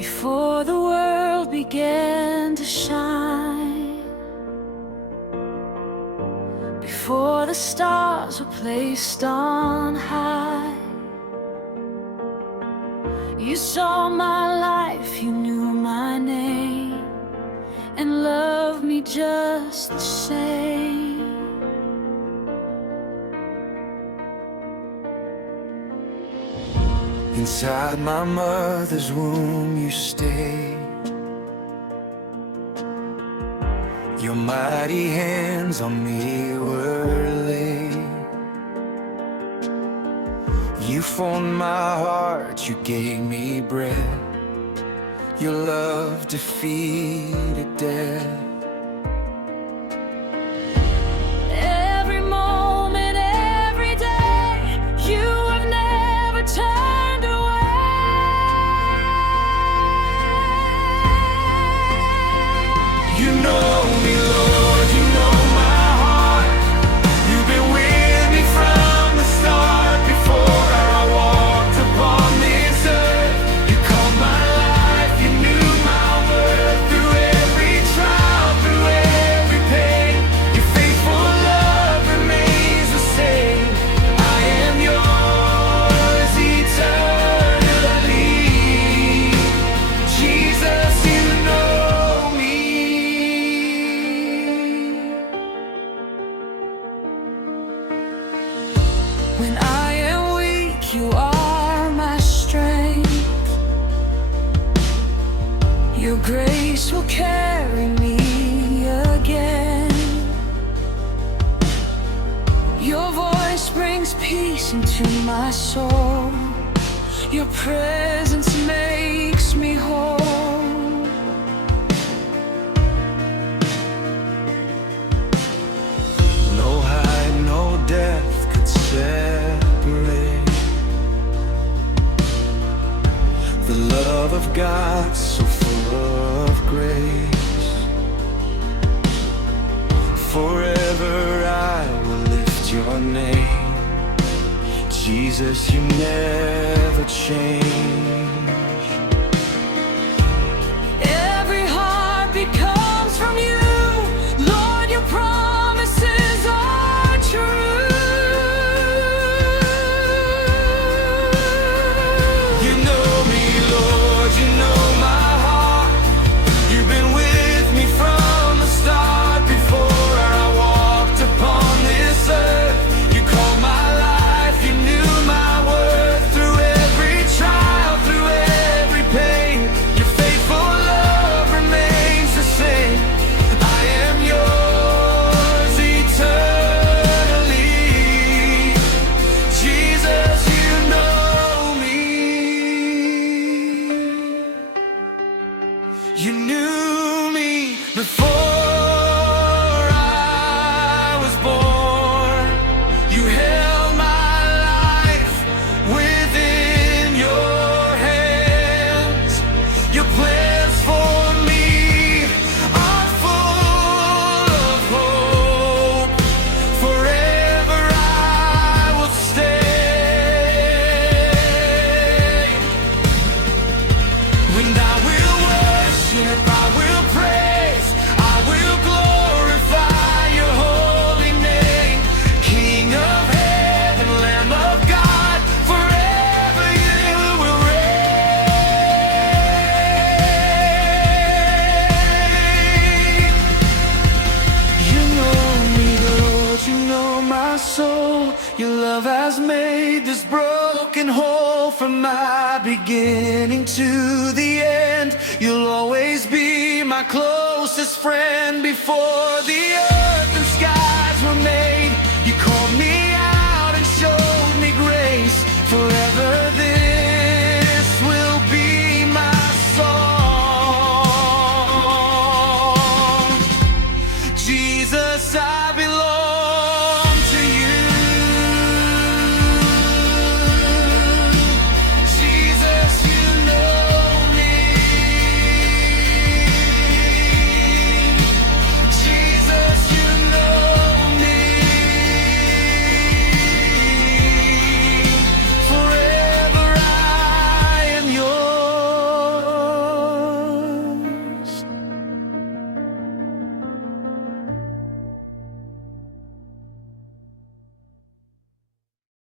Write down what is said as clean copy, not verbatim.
before the world began to shine, before the stars were placed on high. You saw my life, you knew my name, and loved me just the same. Inside my mother's womb you stayed. Your mighty hands on me were laid. You formed my heart, you gave me breath. Your love defeated death. Every moment, every day, you have never turned away. You know me, Lord, you know my heart. You've been with me from the start. Before I walked upon this earth, you called my life, you knew my worth. Through every trial, through every pain, your faithful love remains the same. I am yours eternally. Jesus, you know me. When I am weak, you are my strength. Your grace will carry me again. Your voice brings peace into my soul. Your presence makes me whole. No height, no depth could separate the love of God, so full of grace. Forever I will lift your name. Jesus, you never change. Every heartbeat comes from you. Lord, your promises are true. You know me, Lord, you know my heart. You've been with me from the start. Before I walked upon this earth, you called my life, you knew my worth. Through every trial, through every pain, your faithful love remains the same. I am yours eternally. Jesus, you know me. You knew me before I was born. You held my life within your hands. Your plans for me are full of hope. Forever I will stay. And I will worship, I will praise, I will glorify your holy name. King of heaven, Lamb of God, forever you will reign. You know me, Lord, you know my soul. Your love has made this broken whole. From my beginning to the end, you'll always be my closest friend. Before the earth